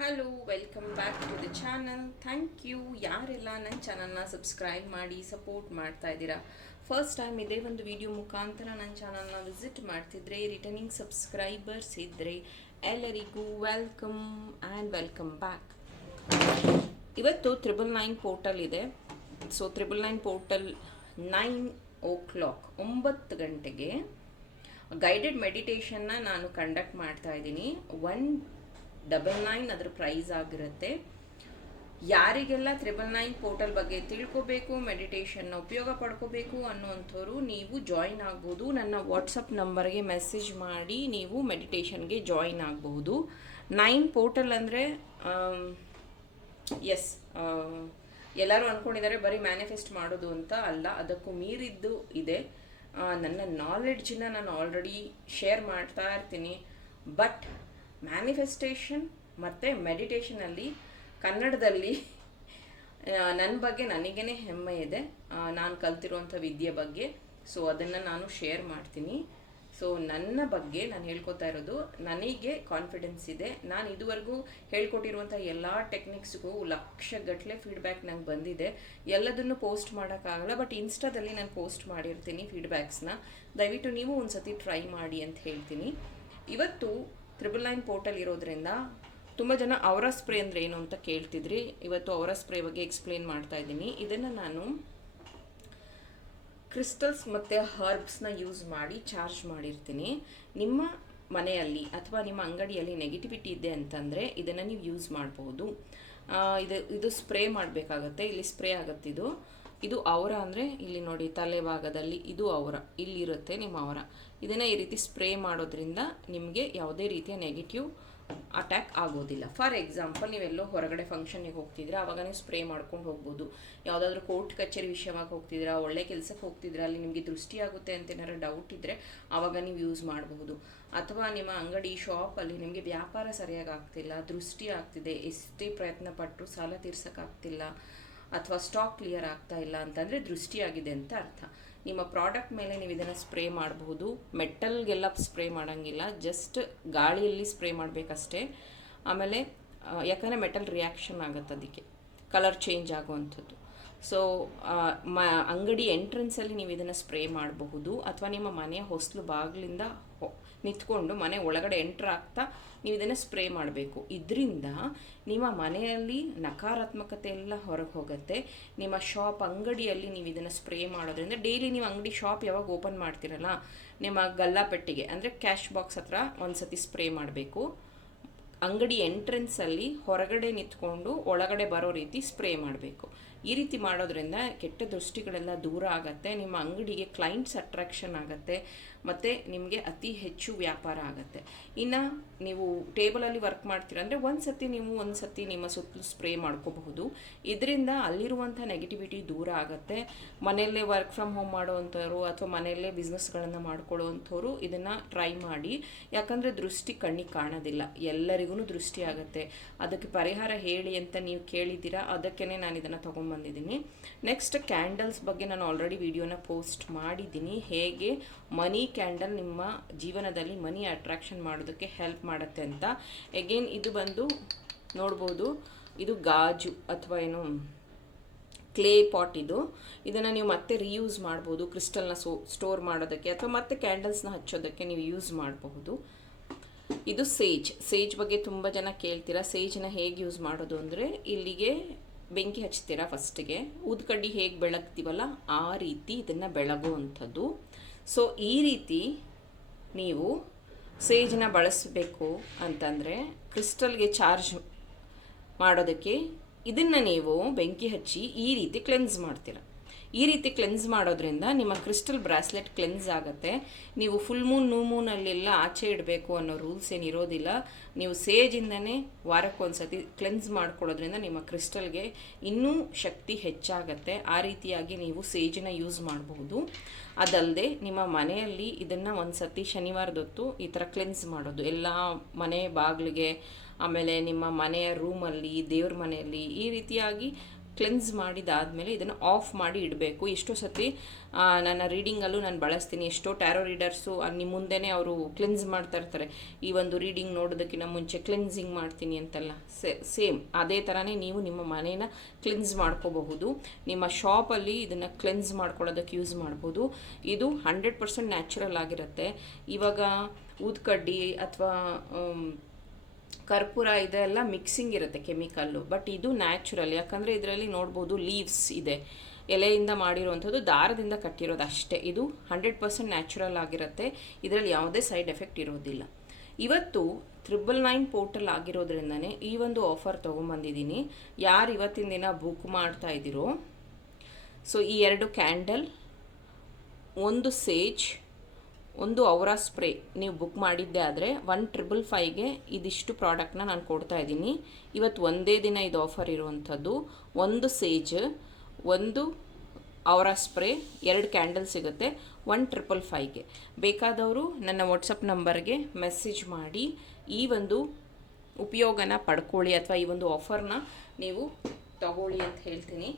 Hello, welcome back to the channel. Thank you ಯಾರೆಲ್ಲ ನನ್ನ ಚಾನಲ್ನ ಸಬ್ಸ್ಕ್ರೈಬ್ ಮಾಡಿ ಸಪೋರ್ಟ್ ಮಾಡ್ತಾ ಇದ್ದೀರಾ. ಫಸ್ಟ್ ಟೈಮ್ ಇದೇ ಒಂದು ವಿಡಿಯೋ ಮುಖಾಂತರ ನನ್ನ ಚಾನಲ್ನ ವಿಸಿಟ್ ಮಾಡ್ತಿದ್ರೆ, ರಿಟರ್ನಿಂಗ್ ಸಬ್ಸ್ಕ್ರೈಬರ್ಸ್ ಇದ್ದರೆ ಎಲ್ಲರಿಗೂ ವೆಲ್ಕಮ್ ಆ್ಯಂಡ್ ವೆಲ್ಕಮ್ ಬ್ಯಾಕ್. ಇವತ್ತು 999 ಪೋರ್ಟಲ್ ಇದೆ. ಸೊ 999 ಪೋರ್ಟಲ್ 9 o'clock 9 ಗಂಟೆಗೆ ಗೈಡೆಡ್ ಮೆಡಿಟೇಷನ್ನ ನಾನು ಕಂಡಕ್ಟ್ ಮಾಡ್ತಾ ಇದ್ದೀನಿ. 199 ಅದರ ಪ್ರೈಸ್ ಆಗಿರುತ್ತೆ. ಯಾರಿಗೆಲ್ಲ 999 ಪೋರ್ಟಲ್ ಬಗ್ಗೆ ತಿಳ್ಕೋಬೇಕು, ಮೆಡಿಟೇಷನ್ನ ಉಪಯೋಗ ಪಡ್ಕೋಬೇಕು ಅನ್ನೋಂಥವ್ರು ನೀವು ಜಾಯಿನ್ ಆಗ್ಬೋದು. ನನ್ನ ವಾಟ್ಸಪ್ ನಂಬರ್ಗೆ ಮೆಸೇಜ್ ಮಾಡಿ ನೀವು ಮೆಡಿಟೇಷನ್ಗೆ ಜಾಯಿನ್ ಆಗಬಹುದು. 9 ಪೋರ್ಟಲ್ ಅಂದರೆ ಎಸ್, ಎಲ್ಲರೂ ಅಂದ್ಕೊಂಡಿದ್ದಾರೆ ಬರೀ ಮ್ಯಾನಿಫೆಸ್ಟ್ ಮಾಡೋದು ಅಂತ. ಅಲ್ಲ, ಅದಕ್ಕೂ ಮೀರಿದ್ದು ಇದೆ. ನನ್ನ ನಾಲೆಡ್ಜನ್ನ ನಾನು ಆಲ್ರೆಡಿ ಶೇರ್ ಮಾಡ್ತಾ ಇರ್ತೀನಿ. ಬಟ್ ಮ್ಯಾನಿಫೆಸ್ಟೇಷನ್ ಮತ್ತು ಮೆಡಿಟೇಷನಲ್ಲಿ ಕನ್ನಡದಲ್ಲಿ ನನ್ನ ಬಗ್ಗೆ ನನಗೇ ಹೆಮ್ಮೆ ಇದೆ. ನಾನು ಕಲ್ತಿರುವಂಥ ವಿದ್ಯೆ ಬಗ್ಗೆ. ಸೊ ಅದನ್ನು ನಾನು ಶೇರ್ ಮಾಡ್ತೀನಿ. ಸೊ ನನ್ನ ಬಗ್ಗೆ ನಾನು ಹೇಳ್ಕೊತಾ ಇರೋದು, ನನಗೆ ಕಾನ್ಫಿಡೆನ್ಸ್ ಇದೆ. ನಾನು ಇದುವರೆಗೂ ಹೇಳ್ಕೊಟ್ಟಿರುವಂಥ ಎಲ್ಲ ಟೆಕ್ನಿಕ್ಸ್ಗೂ ಲಕ್ಷಗಟ್ಟಲೆ ಫೀಡ್ಬ್ಯಾಕ್ ನಂಗೆ ಬಂದಿದೆ. ಎಲ್ಲದನ್ನು ಪೋಸ್ಟ್ ಮಾಡೋಕ್ಕಾಗಲ್ಲ, ಬಟ್ ಇನ್ಸ್ಟಾದಲ್ಲಿ ನಾನು ಪೋಸ್ಟ್ ಮಾಡಿರ್ತೀನಿ ಫೀಡ್ಬ್ಯಾಕ್ಸ್ನ. ದಯವಿಟ್ಟು ನೀವು ಒಂದು ಸತಿ ಟ್ರೈ ಮಾಡಿ ಅಂತ ಹೇಳ್ತೀನಿ. ಇವತ್ತು 999 ಪೋರ್ಟಲ್ ಇರೋದ್ರಿಂದ ತುಂಬ ಜನ ಅವರ ಸ್ಪ್ರೇ ಅಂದರೆ ಏನು ಅಂತ ಕೇಳ್ತಿದ್ರಿ. ಇವತ್ತು ಅವರ ಸ್ಪ್ರೇ ಬಗ್ಗೆ ಎಕ್ಸ್ಪ್ಲೇನ್ ಮಾಡ್ತಾ ಇದ್ದೀನಿ. ಇದನ್ನು ನಾನು ಕ್ರಿಸ್ಟಲ್ಸ್ ಮತ್ತು ಹರ್ಬ್ಸ್ನ ಯೂಸ್ ಮಾಡಿ ಚಾರ್ಜ್ ಮಾಡಿರ್ತೀನಿ. ನಿಮ್ಮ ಮನೆಯಲ್ಲಿ ಅಥವಾ ನಿಮ್ಮ ಅಂಗಡಿಯಲ್ಲಿ ನೆಗೆಟಿವಿಟಿ ಇದೆ ಅಂತಂದರೆ ಇದನ್ನು ನೀವು ಯೂಸ್ ಮಾಡಬಹುದು. ಇದು ಸ್ಪ್ರೇ ಮಾಡಬೇಕಾಗತ್ತೆ. ಇಲ್ಲಿ ಸ್ಪ್ರೇ ಆಗುತ್ತೆ. ಇದು ಅವರ ಅಂದರೆ ಇಲ್ಲಿ ನೋಡಿ, ತಲೆ ಭಾಗದಲ್ಲಿ ಇದು ಅವರ, ಇಲ್ಲಿರುತ್ತೆ ನಿಮ್ಮ ಅವರ. ಇದನ್ನು ಈ ರೀತಿ ಸ್ಪ್ರೇ ಮಾಡೋದ್ರಿಂದ ನಿಮಗೆ ಯಾವುದೇ ರೀತಿಯ ನೆಗೆಟಿವ್ ಅಟ್ಯಾಕ್ ಆಗೋದಿಲ್ಲ. ಫಾರ್ ಎಕ್ಸಾಂಪಲ್, ನೀವೆಲ್ಲೋ ಹೊರಗಡೆ ಫಂಕ್ಷನ್ಗೆ ಹೋಗ್ತಿದ್ರೆ ಆವಾಗ ನೀವು ಸ್ಪ್ರೇ ಮಾಡ್ಕೊಂಡು ಹೋಗ್ಬೋದು. ಯಾವುದಾದ್ರೂ ಕೋರ್ಟ್ ಕಚೇರಿ ವಿಷಯವಾಗಿ ಹೋಗ್ತಿದ್ದೀರಾ, ಒಳ್ಳೆ ಕೆಲಸಕ್ಕೆ ಹೋಗ್ತಿದ್ರೆ ಅಲ್ಲಿ ನಿಮಗೆ ದೃಷ್ಟಿ ಆಗುತ್ತೆ ಅಂತ ಏನಾದ್ರು ಡೌಟ್ ಇದ್ದರೆ ಆವಾಗ ನೀವು ಯೂಸ್ ಮಾಡಬಹುದು. ಅಥವಾ ನಿಮ್ಮ ಅಂಗಡಿ ಶಾಪಲ್ಲಿ ನಿಮಗೆ ವ್ಯಾಪಾರ ಸರಿಯಾಗಿ ಆಗ್ತಿಲ್ಲ, ದೃಷ್ಟಿ ಆಗ್ತಿದೆ, ಎಷ್ಟೇ ಪ್ರಯತ್ನ ಪಟ್ಟರು ಸಾಲ ತೀರ್ಸೋಕ್ಕಾಗ್ತಿಲ್ಲ, ಅಥವಾ ಸ್ಟಾಕ್ ಕ್ಲಿಯರ್ ಆಗ್ತಾ ಇಲ್ಲ ಅಂತಂದರೆ ದೃಷ್ಟಿಯಾಗಿದೆ ಅಂತ ಅರ್ಥ. ನಿಮ್ಮ ಪ್ರಾಡಕ್ಟ್ ಮೇಲೆ ನೀವು ಇದನ್ನು ಸ್ಪ್ರೇ ಮಾಡಬಹುದು. ಮೆಟಲ್ಗೆಲ್ಲ ಸ್ಪ್ರೇ ಮಾಡೋಂಗಿಲ್ಲ, ಜಸ್ಟ್ ಗಾಳಿಯಲ್ಲಿ ಸ್ಪ್ರೇ ಮಾಡಬೇಕಷ್ಟೇ. ಆಮೇಲೆ ಯಾಕಂದರೆ ಮೆಟಲ್ ರಿಯಾಕ್ಷನ್ ಆಗುತ್ತೆ, ಅದಕ್ಕೆ ಕಲರ್ ಚೇಂಜ್ ಆಗುವಂಥದ್ದು. ಸೊ ಅಂಗಡಿ ಎಂಟ್ರೆನ್ಸಲ್ಲಿ ನೀವು ಇದನ್ನು ಸ್ಪ್ರೇ ಮಾಡಬಹುದು. ಅಥವಾ ನಿಮ್ಮ ಮನೆಯ ಹೊಸಲು ಬಾಗಿಲಿಂದ ನಿಂತ್ಕೊಂಡು ಮನೆ ಒಳಗಡೆ ಎಂಟ್ರ್ ಆಗ್ತಾ ನೀವು ಇದನ್ನು ಸ್ಪ್ರೇ ಮಾಡಬೇಕು. ಇದರಿಂದ ನಿಮ್ಮ ಮನೆಯಲ್ಲಿ ನಕಾರಾತ್ಮಕತೆ ಎಲ್ಲ ಹೊರಗೆ ಹೋಗುತ್ತೆ. ನಿಮ್ಮ ಶಾಪ್ ಅಂಗಡಿಯಲ್ಲಿ ನೀವು ಇದನ್ನು ಸ್ಪ್ರೇ ಮಾಡೋದ್ರಿಂದ ಡೈಲಿ ನೀವು ಅಂಗಡಿ ಶಾಪ್ ಯಾವಾಗ ಓಪನ್ ಮಾಡ್ತಿರಲ್ಲ, ನಿಮ್ಮ ಗಲ್ಲಾಪೆಟ್ಟಿಗೆ ಅಂದರೆ ಕ್ಯಾಶ್ ಬಾಕ್ಸ್ ಹತ್ರ ಒಂದು ಸತಿ ಸ್ಪ್ರೇ ಮಾಡಬೇಕು. ಅಂಗಡಿ ಎಂಟ್ರೆನ್ಸಲ್ಲಿ ಹೊರಗಡೆ ನಿಂತ್ಕೊಂಡು ಒಳಗಡೆ ಬರೋ ರೀತಿ ಸ್ಪ್ರೇ ಮಾಡಬೇಕು. ಈ ರೀತಿ ಮಾಡೋದ್ರಿಂದ ಕೆಟ್ಟ ದೃಷ್ಟಿಗಳೆಲ್ಲ ದೂರ ಆಗುತ್ತೆ. ನಿಮ್ಮ ಅಂಗಡಿಗೆ ಕ್ಲೈಂಟ್ಸ್ ಅಟ್ರಾಕ್ಷನ್ ಆಗುತ್ತೆ ಮತ್ತು ನಿಮಗೆ ಅತಿ ಹೆಚ್ಚು ವ್ಯಾಪಾರ ಆಗುತ್ತೆ. ಇನ್ನು ನೀವು ಟೇಬಲಲ್ಲಿ ವರ್ಕ್ ಮಾಡ್ತೀರ ಅಂದರೆ ಒಂದು ಸತಿ ನಿಮ್ಮ ಸುತ್ತಲೂ ಸ್ಪ್ರೇ ಮಾಡ್ಕೋಬಹುದು. ಇದರಿಂದ ಅಲ್ಲಿರುವಂಥ ನೆಗೆಟಿವಿಟಿ ದೂರ ಆಗುತ್ತೆ. ಮನೆಯಲ್ಲೇ ವರ್ಕ್ ಫ್ರಮ್ ಹೋಮ್ ಮಾಡೋವಂಥವ್ರು ಅಥವಾ ಮನೆಯಲ್ಲೇ ಬಿಸ್ನೆಸ್ಗಳನ್ನು ಮಾಡ್ಕೊಳ್ಳೋವಂಥವ್ರು ಇದನ್ನು ಟ್ರೈ ಮಾಡಿ. ಯಾಕಂದರೆ ದೃಷ್ಟಿ ಕಣ್ಣಿಗೆ ಕಾಣೋದಿಲ್ಲ, ಎಲ್ಲರಿಗೂ ದೃಷ್ಟಿ ಆಗುತ್ತೆ. ಅದಕ್ಕೆ ಪರಿಹಾರ ಹೇಳಿ ಅಂತ ನೀವು ಕೇಳಿದ್ದೀರಾ, ಅದಕ್ಕೇ ನಾನು ಇದನ್ನು ತೊಗೊಂಡ್ಬಂದಿದ್ದೀನಿ. ನೆಕ್ಸ್ಟ್ ಕ್ಯಾಂಡಲ್ಸ್ ಬಗ್ಗೆ ನಾನು ಆಲ್ರೆಡಿ ವಿಡಿಯೋನ ಪೋಸ್ಟ್ ಮಾಡಿದ್ದೀನಿ. ಹೇಗೆ ಮನಿ ಕ್ಯಾಂಡಲ್ ನಿಮ್ಮ ಜೀವನದಲ್ಲಿ ಮನಿ ಅಟ್ರಾಕ್ಷನ್ ಮಾಡೋದಕ್ಕೆ ಹೆಲ್ಪ್ ಮಾಡುತ್ತೆ ಅಂತ. ಎಗೇನ್ ಇದು ಬಂದು ನೋಡ್ಬೋದು, ಇದು ಗಾಜು ಅಥವಾ ಏನು ಕ್ಲೇ ಪಾಟ್. ಇದನ್ನು ನೀವು ಮತ್ತೆ ರೀಯೂಸ್ ಮಾಡ್ಬೋದು. ಕ್ರಿಸ್ಟಲ್ನ ಸ್ಟೋರ್ ಮಾಡೋದಕ್ಕೆ ಅಥವಾ ಮತ್ತೆ ಕ್ಯಾಂಡಲ್ಸ್ನ ಹಚ್ಚೋದಕ್ಕೆ ನೀವು ಯೂಸ್ ಮಾಡಬಹುದು. ಇದು ಸೇಜ್ ಬಗ್ಗೆ ತುಂಬ ಜನ ಕೇಳ್ತೀರಾ. ಸೇಜ್ನ ಹೇಗೆ ಯೂಸ್ ಮಾಡೋದು ಅಂದರೆ, ಇಲ್ಲಿಗೆ ಬೆಂಕಿ ಹಚ್ತೀರಾ ಫಸ್ಟಿಗೆ, ಊದ್ಕಡ್ಡಿ ಹೇಗೆ ಬೆಳಗ್ತೀವಲ್ಲ ಆ ರೀತಿ ಇದನ್ನು ಬೆಳಗುವಂಥದ್ದು. ಸೊ ಈ ರೀತಿ ನೀವು ಸೇಜ್ನ ಬಳಸಬೇಕು ಅಂತಂದರೆ ಕ್ರಿಸ್ಟಲ್ಗೆ ಚಾರ್ಜ್ ಮಾಡೋದಕ್ಕೆ ಇದನ್ನು ನೀವು ಬೆಂಕಿ ಹಚ್ಚಿ ಈ ರೀತಿ ಕ್ಲೆನ್ಸ್ ಮಾಡ್ತೀರ. ಈ ರೀತಿ ಕ್ಲೆನ್ಸ್ ಮಾಡೋದ್ರಿಂದ ನಿಮ್ಮ ಕ್ರಿಸ್ಟಲ್ ಬ್ರಾಸ್ಲೆಟ್ ಕ್ಲೆನ್ಸ್ ಆಗುತ್ತೆ. ನೀವು ಫುಲ್ ಮೂನ್, ನ್ಯೂ ಮೂನಲ್ಲೆಲ್ಲ ಆಚೆ ಇಡಬೇಕು ಅನ್ನೋ ರೂಲ್ಸ್ ಏನಿರೋದಿಲ್ಲ. ನೀವು ಸೇಜಿಂದನೇ ವಾರಕ್ಕೊಂದ್ಸತಿ ಕ್ಲೆನ್ಸ್ ಮಾಡ್ಕೊಳ್ಳೋದ್ರಿಂದ ನಿಮ್ಮ ಕ್ರಿಸ್ಟಲ್ಗೆ ಇನ್ನೂ ಶಕ್ತಿ ಹೆಚ್ಚಾಗತ್ತೆ. ಆ ರೀತಿಯಾಗಿ ನೀವು ಸೇಜನ್ನ ಯೂಸ್ ಮಾಡಬಹುದು. ಅದಲ್ಲದೆ ನಿಮ್ಮ ಮನೆಯಲ್ಲಿ ಇದನ್ನು ಒಂದು ಸತಿ ಶನಿವಾರದೊತ್ತು ಈ ಥರ ಕ್ಲೆನ್ಸ್ ಮಾಡೋದು, ಎಲ್ಲ ಮನೆ ಬಾಗಿಲಿಗೆ, ಆಮೇಲೆ ನಿಮ್ಮ ಮನೆಯ ರೂಮಲ್ಲಿ, ದೇವ್ರ ಮನೆಯಲ್ಲಿ ಈ ರೀತಿಯಾಗಿ ಕ್ಲೆನ್ಸ್ ಮಾಡಿದಾದಮೇಲೆ ಇದನ್ನು ಆಫ್ ಮಾಡಿ ಇಡಬೇಕು. ಎಷ್ಟೋ ಸತಿ ನನ್ನ ರೀಡಿಂಗಲ್ಲೂ ನಾನು ಬಳಸ್ತೀನಿ. ಎಷ್ಟೋ ಟ್ಯಾರೋ ರೀಡರ್ಸು ನಿಮ್ಮ ಮುಂದೆನೇ ಅವರು ಕ್ಲೆನ್ಸ್ ಮಾಡ್ತಾ ಇರ್ತಾರೆ. ಈ ಒಂದು ರೀಡಿಂಗ್ ನೋಡೋದಕ್ಕಿಂತ ಮುಂಚೆ ಕ್ಲೆನ್ಸಿಂಗ್ ಮಾಡ್ತೀನಿ ಅಂತೆಲ್ಲ. ಸೇಮ್ ಅದೇ ಥರನೇ ನೀವು ನಿಮ್ಮ ಮನೇನ ಕ್ಲೆನ್ಸ್ ಮಾಡ್ಕೋಬಹುದು. ನಿಮ್ಮ ಶಾಪಲ್ಲಿ ಇದನ್ನು ಕ್ಲೆನ್ಸ್ ಮಾಡ್ಕೊಳ್ಳೋದಕ್ಕೆ ಯೂಸ್ ಮಾಡ್ಬೋದು. ಇದು 100% ನ್ಯಾಚುರಲ್ ಆಗಿರುತ್ತೆ. ಇವಾಗ ಊದ್ಕಡ್ಡಿ ಅಥವಾ ಕರ್ಪೂರ ಇದೆಲ್ಲ ಮಿಕ್ಸಿಂಗ್ ಇರುತ್ತೆ ಕೆಮಿಕಲ್ಲು, ಬಟ್ ಇದು ನ್ಯಾಚುರಲ್. ಯಾಕಂದರೆ ಇದರಲ್ಲಿ ನೋಡ್ಬೋದು ಲೀವ್ಸ್ ಇದೆ, ಎಲೆಯಿಂದ ಮಾಡಿರುವಂಥದ್ದು, ದಾರದಿಂದ ಕಟ್ಟಿರೋದು ಅಷ್ಟೇ. ಇದು 100% ನ್ಯಾಚುರಲ್ ಆಗಿರುತ್ತೆ. ಇದರಲ್ಲಿ ಯಾವುದೇ ಸೈಡ್ ಎಫೆಕ್ಟ್ ಇರೋದಿಲ್ಲ. ಇವತ್ತು 999 ಪೋರ್ಟಲ್ ಆಗಿರೋದ್ರಿಂದನೇ ಈ ಒಂದು ಆಫರ್ ತೊಗೊಂಬಂದಿದ್ದೀನಿ. ಯಾರು ಇವತ್ತಿನ ದಿನ ಬುಕ್ ಮಾಡ್ತಾ ಇದ್ದೀರೋ, ಸೊ ಈ 2 ಕ್ಯಾಂಡಲ್, 1 ಸೇಜ್, 1 ಔರಾ ಸ್ಪ್ರೇ ನೀವು ಬುಕ್ ಮಾಡಿದ್ದೆ ಆದರೆ 1,555ಗೆ ಇದಿಷ್ಟು ಪ್ರಾಡಕ್ಟ್ನ ನಾನು ಕೊಡ್ತಾ ಇದ್ದೀನಿ. ಇವತ್ತು ಒಂದೇ ದಿನ ಇದು ಆಫರ್ ಇರುವಂಥದ್ದು. 1 ಸೇಜ್, 1 ಔರಾ ಸ್ಪ್ರೇ, 2 ಕ್ಯಾಂಡಲ್ ಸಿಗುತ್ತೆ 1,555ಗೆ. ಬೇಕಾದವರು ನನ್ನ ವಾಟ್ಸಪ್ ನಂಬರ್ಗೆ ಮೆಸೇಜ್ ಮಾಡಿ ಈ ಒಂದು ಉಪಯೋಗನ ಪಡ್ಕೊಳ್ಳಿ, ಅಥವಾ ಈ ಒಂದು ಆಫರ್ನ ನೀವು ತಗೊಳ್ಳಿ ಅಂತ ಹೇಳ್ತೀನಿ.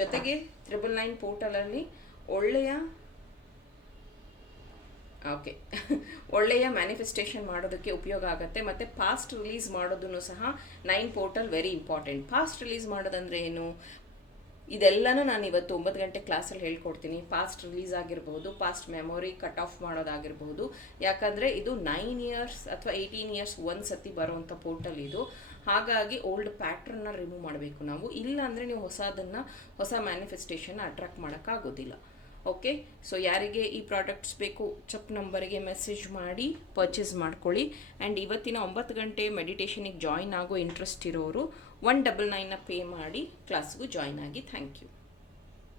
ಜೊತೆಗೆ 999 ಪೋರ್ಟಲಲ್ಲಿ ಒಳ್ಳೆಯ ಮ್ಯಾನಿಫೆಸ್ಟೇಷನ್ ಮಾಡೋದಕ್ಕೆ ಉಪಯೋಗ ಆಗುತ್ತೆ. ಮತ್ತು ಪಾಸ್ಟ್ ರಿಲೀಸ್ ಮಾಡೋದನ್ನು ಸಹ 9 portal very important. Past release ಮಾಡೋದಂದರೆ ಏನು, ಇದೆಲ್ಲನೂ ನಾನು ಇವತ್ತು 9 ಗಂಟೆ ಕ್ಲಾಸಲ್ಲಿ ಹೇಳ್ಕೊಡ್ತೀನಿ. ಪಾಸ್ಟ್ ರಿಲೀಸ್ ಆಗಿರ್ಬೋದು, ಪಾಸ್ಟ್ ಮೆಮೊರಿ ಕಟ್ ಆಫ್ ಮಾಡೋದಾಗಿರ್ಬೋದು. ಯಾಕಂದರೆ ಇದು 9 ಇಯರ್ಸ್ ಅಥವಾ 18 ಇಯರ್ಸ್ ಒಂದು ಸತಿ ಬರುವಂಥ ಪೋರ್ಟಲ್ ಇದು. ಹಾಗಾಗಿ ಓಲ್ಡ್ ಪ್ಯಾಟ್ರನ್ನ ರಿಮೂವ್ ಮಾಡಬೇಕು ನಾವು. ಇಲ್ಲ ಅಂದರೆ ನೀವು ಹೊಸ ಮ್ಯಾನಿಫೆಸ್ಟೇಷನ್ನ ಅಟ್ರಾಕ್ಟ್ ಮಾಡೋಕ್ಕಾಗೋದಿಲ್ಲ. ಓಕೆ, ಸೊ ಯಾರಿಗೆ ಈ ಪ್ರಾಡಕ್ಟ್ಸ್ ಬೇಕು ವಾಟ್ಸಪ್ ನಂಬರಿಗೆ ಮೆಸೇಜ್ ಮಾಡಿ ಪರ್ಚೇಸ್ ಮಾಡ್ಕೊಳ್ಳಿ. ಆ್ಯಂಡ್ ಇವತ್ತಿನ 9 ಗಂಟೆ ಮೆಡಿಟೇಷನಿಗೆ ಜಾಯಿನ್ ಆಗೋ ಇಂಟ್ರೆಸ್ಟ್ ಇರೋರು 199ನ ಪೇ ಮಾಡಿ ಕ್ಲಾಸ್ಗೂ ಜಾಯಿನ್ ಆಗಿ. Thank you.